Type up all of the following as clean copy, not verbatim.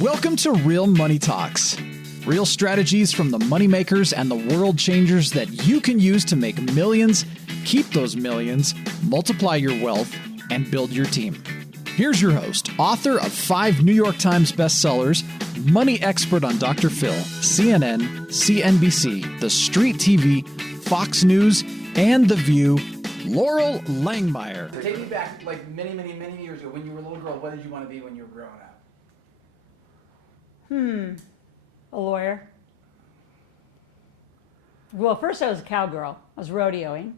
Welcome to Real Money Talks. Real strategies from the moneymakers and the world changers that you can use to make millions, keep those millions, multiply your wealth, and build your team. Here's your host, author of 5 New York Times bestsellers, money expert on Dr. Phil, CNN, CNBC, The Street TV, Fox News, and The View, Loral Langemeier. Take me back like many years ago. When you were a little girl, what did you want to be when you were growing up? A lawyer. Well, first I was a cowgirl. I was rodeoing.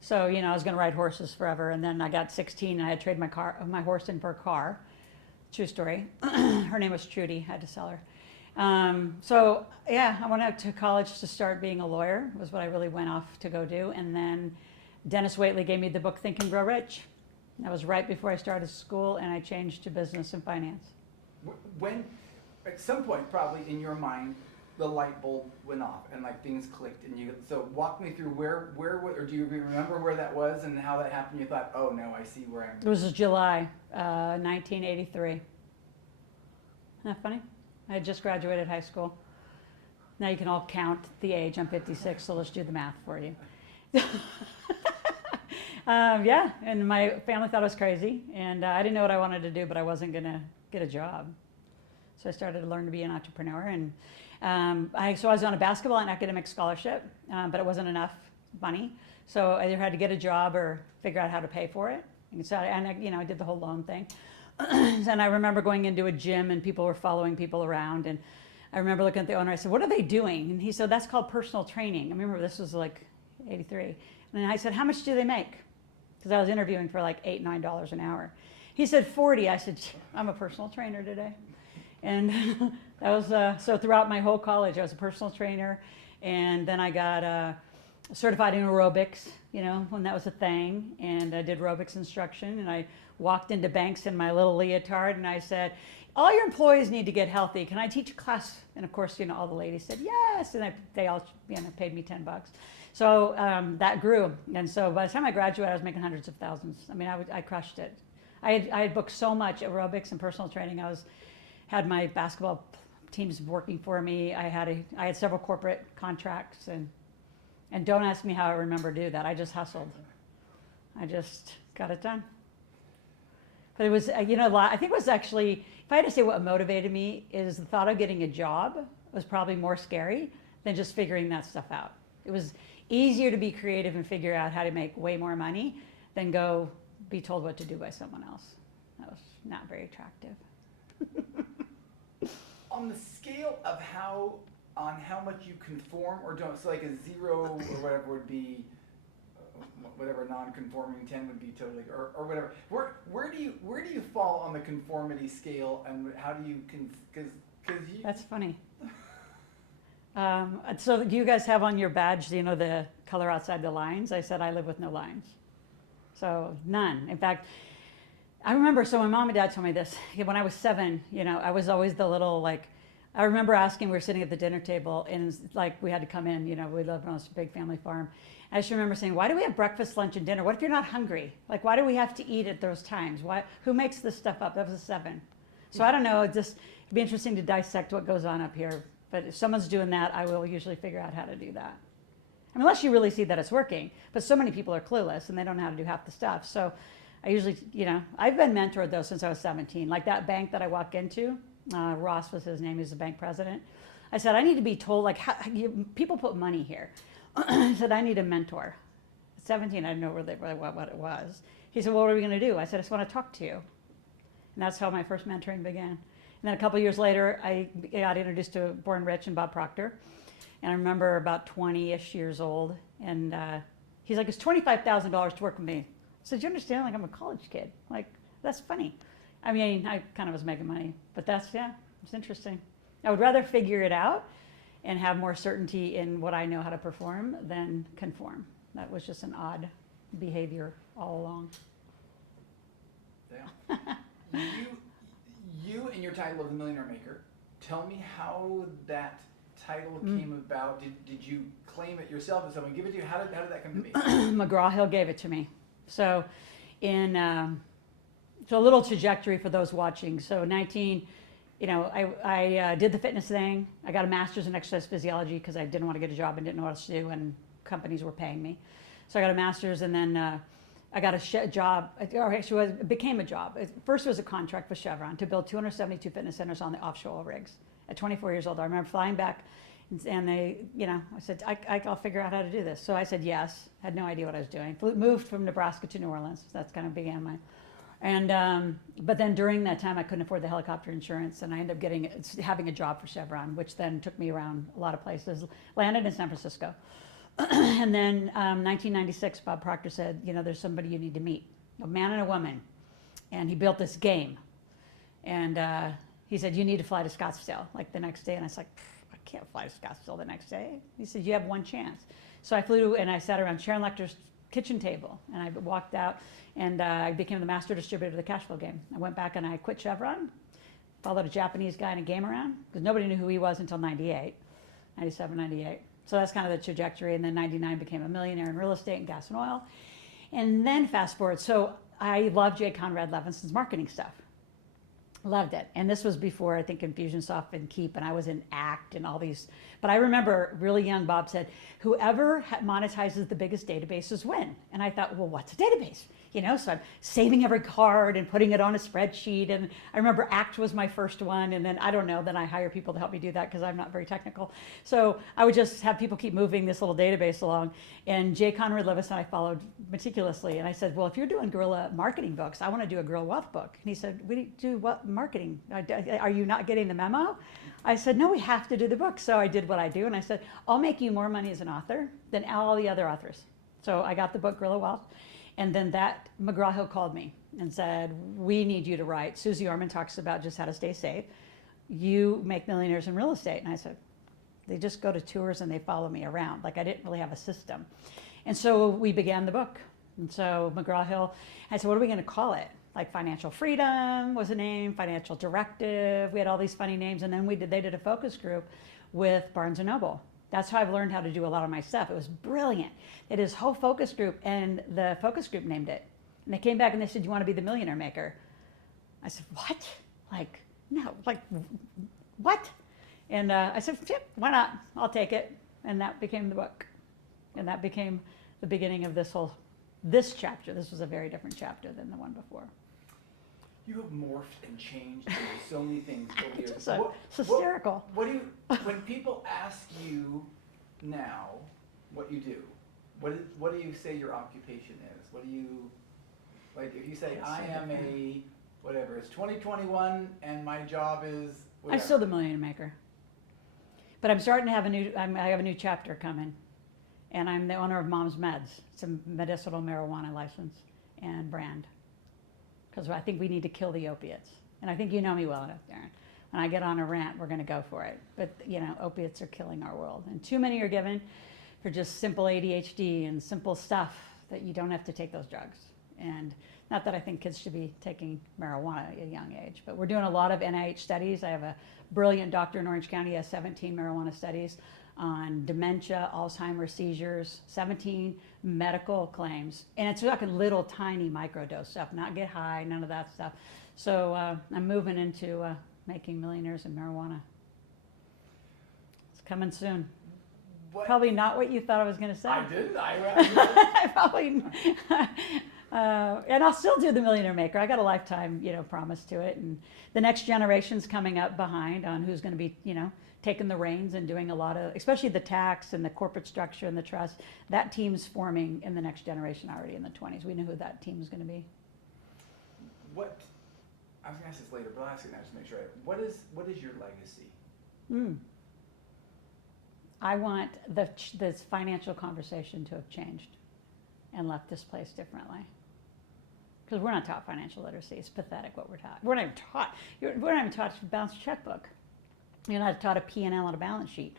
So, I was going to ride horses forever. And then I got 16 and I had to trade my horse in for a car. True story. Her name was Trudy. I had to sell her. I went out to college to start being a lawyer. Was what I really went off to go do. And then Dennis Waitley gave me the book Think and Grow Rich. That was right before I started school, and I changed to business and finance. When, at some point, probably in your mind, the light bulb went off and like things clicked, and so walk me through where, or do you remember where that was and how that happened? You thought, oh no, I see where I'm. It was July 1983. Isn't that funny? I had just graduated high school. Now you can all count the age. I'm 56, so let's do the math for you. And my family thought I was crazy, and I didn't know what I wanted to do, but I wasn't going to get a job. So I started to learn to be an entrepreneur, and I was on a basketball and academic scholarship, but it wasn't enough money. So I either had to get a job or figure out how to pay for it. And so I did the whole loan thing. And I remember going into a gym and people were following people around, and I remember looking at the owner. I said, "What are they doing?" And he said, "That's called personal training." I remember this was like 83. And I said, "How much do they make?" Because I was interviewing for like $8, $9 an hour. He said 40. I said, "I'm a personal trainer today." And that was, so throughout my whole college, I was a personal trainer. And then I got certified in aerobics, when that was a thing. And I did aerobics instruction. And I walked into banks in my little leotard and I said, "All your employees need to get healthy. Can I teach a class?" And of course, all the ladies said yes. And they all, paid me $10. So that grew. And so by the time I graduated, I was making hundreds of thousands. I mean, I crushed it. I had booked so much aerobics and personal training. Had my basketball teams working for me. I had several corporate contracts, and don't ask me how I remember to do that. I just hustled. I just got it done. But it was, I think it was actually, if I had to say what motivated me, is the thought of getting a job was probably more scary than just figuring that stuff out. It was easier to be creative and figure out how to make way more money than go be told what to do by someone else. That was not very attractive. On the scale of how much you conform or don't, so like a 0 or whatever would be, whatever non-conforming, 10 would be totally, or whatever. Where do you fall on the conformity scale, and how do you because you? That's funny. So do you guys have on your badge, the color outside the lines? I said I live with no lines. So none. In fact, I remember, so my mom and dad told me this. When I was 7, I was always the little, I remember asking, we were sitting at the dinner table, and we had to come in, we lived on this big family farm. I just remember saying, "Why do we have breakfast, lunch, and dinner? What if you're not hungry? Why do we have to eat at those times? Who makes this stuff up?" That was a 7. So I don't know, it'd be interesting to dissect what goes on up here. But if someone's doing that, I will usually figure out how to do that. I mean, unless you really see that it's working. But so many people are clueless, and they don't know how to do half the stuff. So I usually, I've been mentored though since I was 17. Like that bank that I walk into, Ross was his name, he's the bank president. I said, I need to be told, people put money here. I said, I need a mentor. At 17, I didn't know what it was. He said, "Well, what are we going to do?" I said, "I just want to talk to you." And that's how my first mentoring began. And then a couple years later, I got introduced to Born Rich and Bob Proctor. And I remember about 20-ish years old. And he's like, "It's $25,000 to work with me." I said, "You understand? I'm a college kid. That's funny." I mean, I kind of was making money. But it's interesting. I would rather figure it out and have more certainty in what I know how to perform than conform. That was just an odd behavior all along. Yeah. You and your title of the Millionaire Maker, tell me how that title came about. Did you claim it yourself? Did someone give it to you? How did that come to be? McGraw-Hill gave it to me. So so a little trajectory for those watching. So I did the fitness thing. I got a master's in exercise physiology because I didn't want to get a job and didn't know what else to do, and companies were paying me. So I got a master's, and then I got a job, or actually it became a job. First it was a contract with Chevron to build 272 fitness centers on the offshore oil rigs. At 24 years old, I remember flying back, and they, I said, I'll figure out how to do this. So I said yes, had no idea what I was doing. Moved from Nebraska to New Orleans. That's kind of began my, and but then during that time I couldn't afford the helicopter insurance, and I ended up having a job for Chevron, which then took me around a lot of places. Landed in San Francisco. And then 1996, Bob Proctor said, there's somebody you need to meet, a man and a woman. And he built this game. And he said, you need to fly to Scottsdale, like the next day. And I was like, I can't fly to Scottsdale the next day. He said, you have one chance. So I flew and I sat around Sharon Lecter's kitchen table. And I walked out and I became the master distributor of the cash flow game. I went back and I quit Chevron, followed a Japanese guy in a game around, because nobody knew who he was until 98, 97, 98. So that's kind of the trajectory. And then 99 became a millionaire in real estate and gas and oil. And then fast forward. So I loved Jay Conrad Levinson's marketing stuff. Loved it. And this was before, I think, Infusionsoft and Keep, and I was in ACT and all these. But I remember really young Bob said, whoever monetizes the biggest databases win. And I thought, well, what's a database? So I'm saving every card and putting it on a spreadsheet. And I remember ACT was my first one. And then I don't know, then I hire people to help me do that because I'm not very technical. So I would just have people keep moving this little database along. And Jay Conrad Levison I followed meticulously. And I said, well, if you're doing guerrilla marketing books, I want to do a guerrilla wealth book. And he said, we do what marketing? Are you not getting the memo? I said, no, we have to do the book. So I did what I do. And I said, I'll make you more money as an author than all the other authors. So I got the book Guerrilla Wealth. And then McGraw-Hill called me and said, we need you to write. Susie Orman talks about just how to stay safe. You make millionaires in real estate. And I said, they just go to tours and they follow me around. Like I didn't really have a system. And so we began the book. And so McGraw-Hill, I said, what are we going to call it? Like Financial Freedom was a name, Financial Directive. We had all these funny names. And then they did a focus group with Barnes & Noble. That's how I've learned how to do a lot of my stuff. It was brilliant. It is whole focus group, and the focus group named it. And they came back and they said, you want to be the millionaire maker? I said, what? Like, no, like, what? And I said, yep, why not? I'll take it. And that became the book. And that became the beginning of this chapter. This was a very different chapter than the one before. You have morphed and changed into so many things over the years. It's hysterical. When people ask you now what you do, what do you say your occupation is? What do you, like if you say, I am a, whatever, it's 2021 and my job is whatever. I'm still the millionaire maker. But I'm starting to have I have a new chapter coming. And I'm the owner of Mom's Meds. It's a medicinal marijuana license and brand. Because I think we need to kill the opiates. And I think you know me well enough, Darren. When I get on a rant, we're going to go for it. But, opiates are killing our world. And too many are given for just simple ADHD and simple stuff that you don't have to take those drugs. And not that I think kids should be taking marijuana at a young age, but we're doing a lot of NIH studies. I have a brilliant doctor in Orange County, he has 17 marijuana studies on dementia, Alzheimer's, seizures, 17 medical claims. And it's like a little tiny microdose stuff, not get high, none of that stuff. So I'm moving into making millionaires in marijuana. It's coming soon. What? Probably not what you thought I was going to say. I didn't. Probably. And I'll still do the Millionaire Maker. I got a lifetime, promise to it. And the next generation's coming up behind on who's going to be, taking the reins and doing a lot of, especially the tax and the corporate structure and the trust. That team's forming in the next generation already in the 20s. We know who that team's going to be. I was going to ask this later, but I'll ask it now just to make sure. What is your legacy? I want this financial conversation to have changed and left this place differently. Because we're not taught financial literacy. It's pathetic what we're taught. We're not even taught to balance a checkbook. You're not taught a P&L on a balance sheet.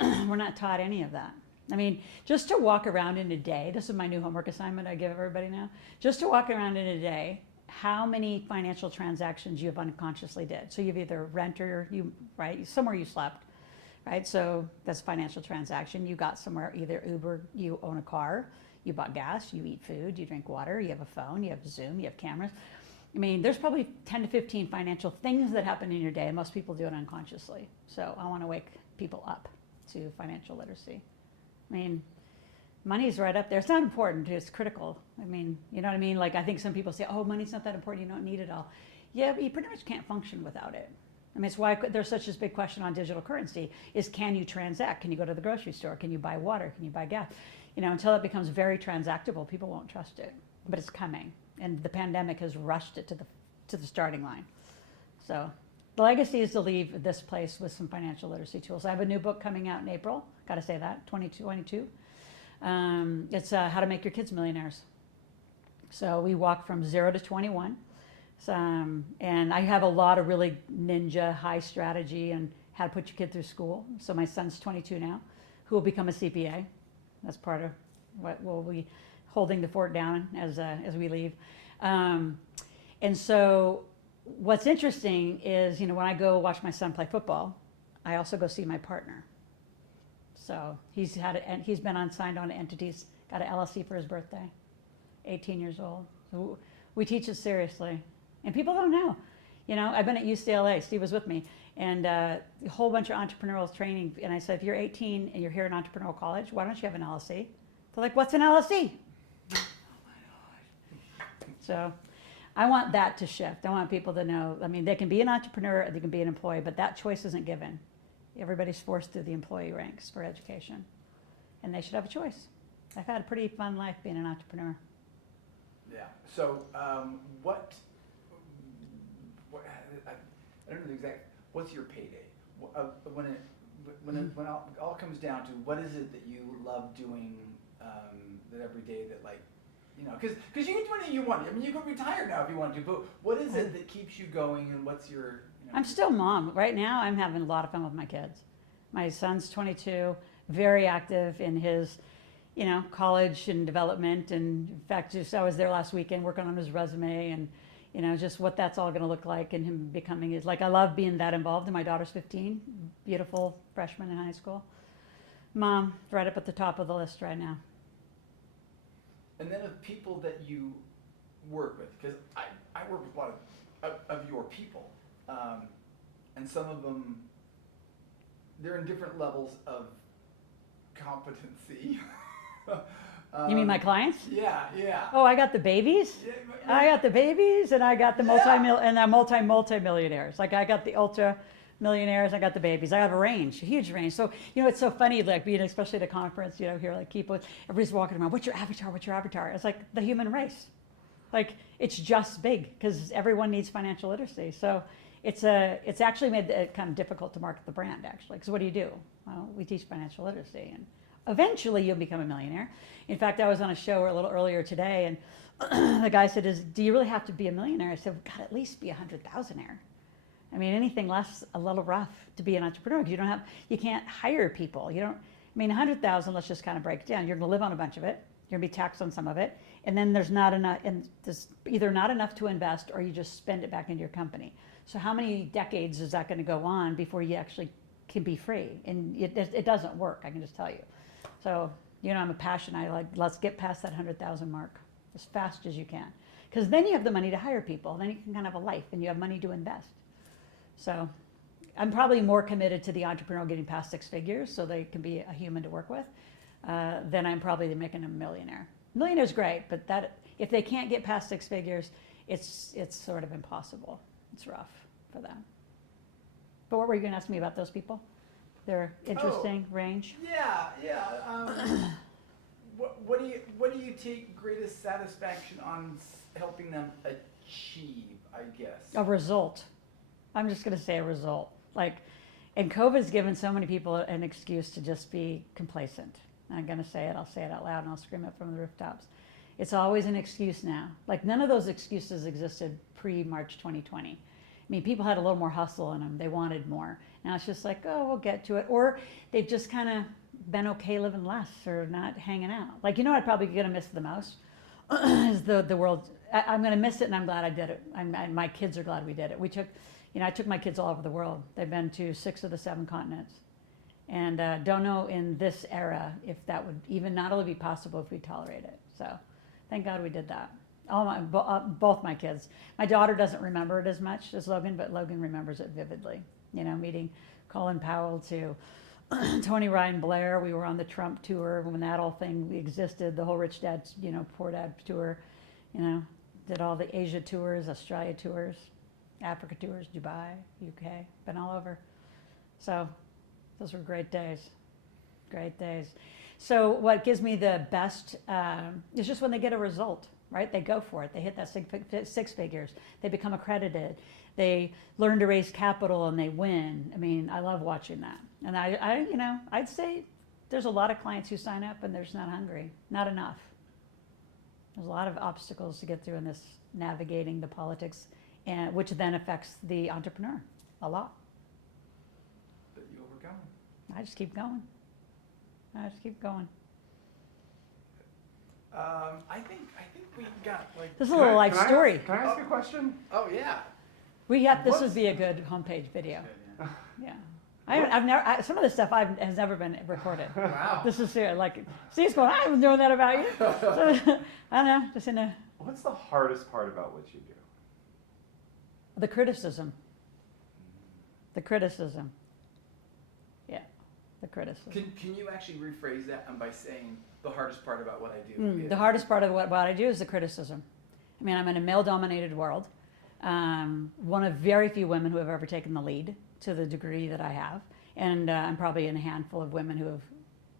We're not taught any of that. I mean, just to walk around in a day, this is my new homework assignment I give everybody now, just to walk around in a day, how many financial transactions you have unconsciously did. So you've either rent or somewhere you slept, right? So that's a financial transaction. You got somewhere, either Uber, you own a car, you bought gas, you eat food, you drink water, you have a phone, you have Zoom, you have cameras. I mean, there's probably 10 to 15 financial things that happen in your day, and most people do it unconsciously. So I want to wake people up to financial literacy. I mean, money's right up there. It's not important, it's critical. I mean, you know what I mean? Like, I think some people say, oh, money's not that important, you don't need it all. Yeah, but you pretty much can't function without it. I mean, it's why there's such a big question on digital currency is, can you transact? Can you go to the grocery store? Can you buy water? Can you buy gas? You know, until it becomes very transactable, people won't trust it. But it's coming. And the pandemic has rushed it to the starting line. So the legacy is to leave this place with some financial literacy tools. I have a new book coming out in April. Got to say that, 2022. It's how to make your kids millionaires. So we walk from 0 to 21. And I have a lot of really ninja high strategy and how to put your kid through school. So my son's 22 now, who will become a CPA. That's part of what we'll be holding the fort down as we leave. And so what's interesting is, you know, when I go watch my son play football, I also go see my partner. So he's been signed on to entities, got an LLC for his birthday, 18 years old. So we teach it seriously. And people don't know. You know, I've been at UCLA, Steve was with me, and a whole bunch of entrepreneurial training. And I said, if you're 18 and you're here in entrepreneurial college, why don't you have an LLC? They're like, what's an LLC? Oh my God. So I want that to shift. I want people to know, I mean, they can be an entrepreneur, they can be an employee, but that choice isn't given. Everybody's forced through the employee ranks for education. And they should have a choice. I've had a pretty fun life being an entrepreneur. Yeah. So I don't know the exact. What's your payday? When it all comes down to, what is it that you love doing that every day that, like, you know, because you can do anything you want. I mean, you can retire now if you want to, but what is it that keeps you going, and what's your, you know? I'm still mom. Right now, I'm having a lot of fun with my kids. My son's 22, very active in his, you know, college and development. And in fact, just I was there last weekend working on his resume and, you know, just what that's all going to look like, and him becoming his, like, I love being that involved. And my daughter's 15, beautiful freshman in high school. Mom, right up at the top of the list right now. And then of people that you work with, because I work with a lot of your people, and some of them, they're in different levels of competency. You mean my clients? Yeah. Oh, I got the babies. Yeah, I got the babies, and I got the multi-millionaires. Like, I got the ultra millionaires, I got the babies. I have a huge range. So, you know, it's so funny, like, being especially at a conference, you know, here, like, everybody's walking around, what's your avatar? It's like the human race. Like, it's just big, because everyone needs financial literacy. So it's actually made it kind of difficult to market the brand, actually, because what do you do? Well, we teach financial literacy, and eventually you'll become a millionaire. In fact, I was on a show a little earlier today, and the guy said, do you really have to be a millionaire? I said, well, God, at least be a 100,000-aire. I mean, anything less, a little rough to be an entrepreneur, because you can't hire people. You don't, I mean, 100,000, let's just kind of break it down. You're going to live on a bunch of it. You're going to be taxed on some of it. And then there's not enough, and there's either not enough to invest, or you just spend it back into your company. So how many decades is that going to go on before you actually can be free? And it doesn't work, I can just tell you. So, you know, I'm a passion. I like, let's get past that 100,000 mark as fast as you can. Because then you have the money to hire people. Then you can kind of have a life, and you have money to invest. So I'm probably more committed to the entrepreneurial getting past 6 figures so they can be a human to work with than I'm probably making a millionaire. Millionaire's great, but that if they can't get past 6 figures, it's sort of impossible. It's rough for them. But what were you going to ask me about those people? Their interesting range? Yeah. What do you take greatest satisfaction on helping them achieve, I guess? A result. I'm just going to say a result. Like, and COVID's given so many people an excuse to just be complacent. I'm going to say it, I'll say it out loud, and I'll scream it from the rooftops. It's always an excuse now. Like, none of those excuses existed pre-March 2020. I mean, people had a little more hustle in them. They wanted more. Now it's just like, oh, we'll get to it. Or they've just kind of been okay living less or not hanging out. Like, you know what I'm probably going to miss the most? Is the world. I'm going to miss it, and I'm glad I did it. My kids are glad we did it. I took my kids all over the world. They've been to 6 of the 7 continents. And don't know in this era if that would even not only be possible if we tolerate it. So thank God we did that. Both my kids. My daughter doesn't remember it as much as Logan, but Logan remembers it vividly. You know, meeting Colin Powell to Tony Ryan Blair. We were on the Trump tour when that whole thing existed, the whole Rich Dad, you know, Poor Dad tour. You know, did all the Asia tours, Australia tours, Africa tours, Dubai, UK, been all over. So those were great days, great days. So what gives me the best is just when they get a result, right? They go for it. They hit that six figures. They become accredited. They learn to raise capital and they win. I mean, I love watching that. And I you know, I'd say there's a lot of clients who sign up and they're just not hungry, not enough. There's a lot of obstacles to get through in this navigating the politics, and which then affects the entrepreneur a lot. But you overcome it. I just keep going. I just keep going. I think we got like. This is a little life story. Can I ask you a question? Oh yeah. This would be a good homepage video. Yeah. I've never. Some of this stuff has never been recorded. Wow. This is here. Like, Steve's going. I was doing that about you. So, I don't know. Just in a. What's the hardest part about what you do? The criticism. The criticism. Yeah. The criticism. Can you actually rephrase that by saying the hardest part about what I do? The hardest part of what I do is the criticism. I mean, I'm in a male-dominated world. One of very few women who have ever taken the lead to the degree that I have. And I'm probably in a handful of women who have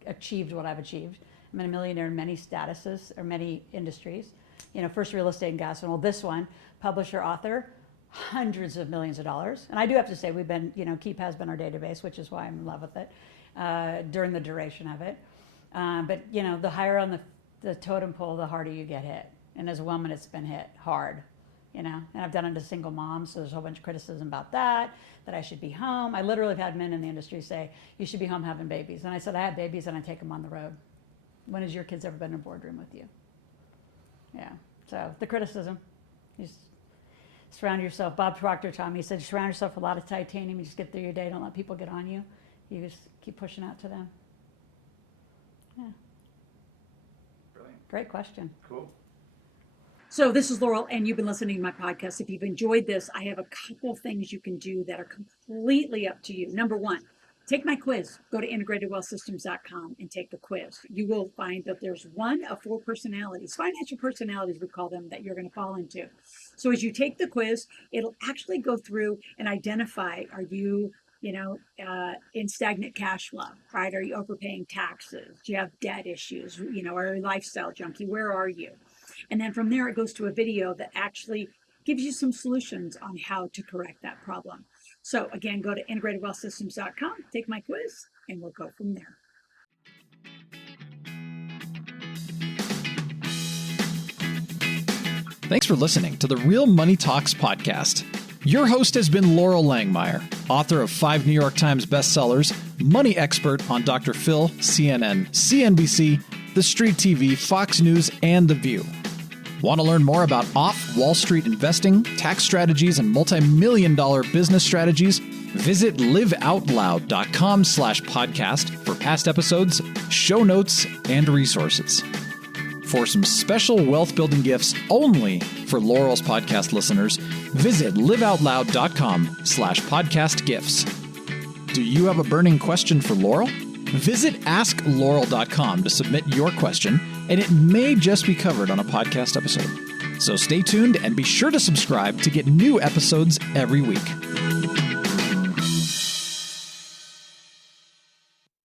achieved what I've achieved. I'm a millionaire in many statuses or many industries. You know, first real estate and gas, and well, this one, publisher, author, hundreds of millions of dollars. And I do have to say, we've been, you know, Keep has been our database, which is why I'm in love with it during the duration of it. But, you know, the higher on the totem pole, the harder you get hit. And as a woman, it's been hit hard, you know. And I've done it as a single mom, so there's a whole bunch of criticism about that I should be home. I literally have had men in the industry say, you should be home having babies. And I said, I have babies and I take them on the road. When has your kids ever been in a boardroom with you? Yeah, so the criticism. You just surround yourself. Bob Proctor taught me, he said, surround yourself with a lot of titanium. You just get through your day. Don't let people get on you. You just keep pushing out to them. Yeah. Brilliant. Great question. Cool. So this is Loral, and you've been listening to my podcast. If you've enjoyed this, I have a couple things you can do that are completely up to you. Number one, take my quiz. Go to integratedwealthsystems.com and take the quiz. You will find that there's one of 4 personalities, financial personalities we call them, that you're going to fall into. So as you take the quiz, it'll actually go through and identify, are you in stagnant cash flow, right? Are you overpaying taxes? Do you have debt issues? Are you a lifestyle junkie? Where are you? And then from there, it goes to a video that actually gives you some solutions on how to correct that problem. So again, go to integratedwealthsystems.com, take my quiz, and we'll go from there. Thanks for listening to the Real Money Talks podcast. Your host has been Loral Langemeier, author of 5 New York Times bestsellers, money expert on Dr. Phil, CNN, CNBC, The Street TV, Fox News, and The View. Want to learn more about off-Wall Street investing, tax strategies, and multi-million-dollar business strategies? Visit liveoutloud.com/podcast for past episodes, show notes, and resources. For some special wealth-building gifts only for Loral's podcast listeners, visit liveoutloud.com/podcast gifts. Do you have a burning question for Loral? Visit askloral.com to submit your question, and it may just be covered on a podcast episode. So stay tuned and be sure to subscribe to get new episodes every week.